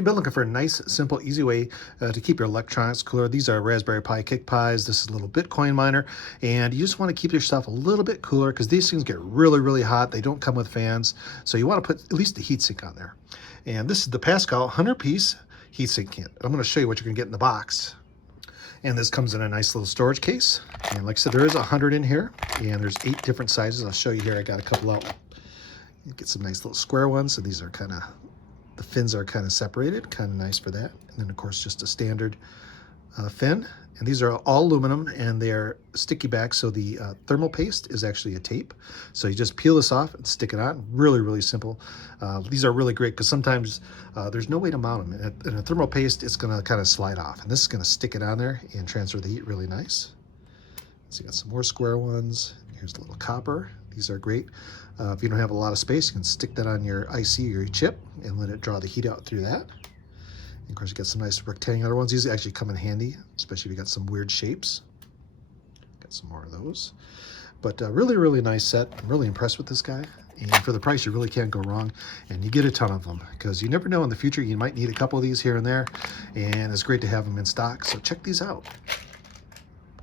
you've been looking for a nice, simple, easy way to keep your electronics cooler, these are Raspberry Pi Kick Pies. This is a little Bitcoin miner, and you just want to keep your stuff a little bit cooler because these things get really, really hot. They don't come with fans, so you want to put at least the heatsink on there. And this is the Pastall 100-piece heatsink kit. I'm going to show you what you're going to get in the box. And this comes in a nice little storage case. And like I said, there is 100 in here, and there's 8 different sizes. I'll show you here. I got a couple out. You get some nice little square ones. So these are kind of, the fins are kind of separated, kind of nice for that. And then of course just a standard fin. And these are all aluminum, and they are sticky back, so the thermal paste is actually a tape. So you just peel this off and stick it on. Really, really simple. These are really great because sometimes there's no way to mount them. In a thermal paste, it's going to kind of slide off, and this is going to stick it on there and transfer the heat really nice. So you got some more square ones. Here's a little copper. These are great. If you don't have a lot of space, you can stick that on your IC or your chip and let it draw the heat out through that. And of course, you got some nice rectangular ones. These actually come in handy, especially if you got some weird shapes. Got some more of those. But really, really nice set. I'm really impressed with this guy. And for the price, you really can't go wrong. And you get a ton of them because you never know in the future, you might need a couple of these here and there. And it's great to have them in stock. So check these out.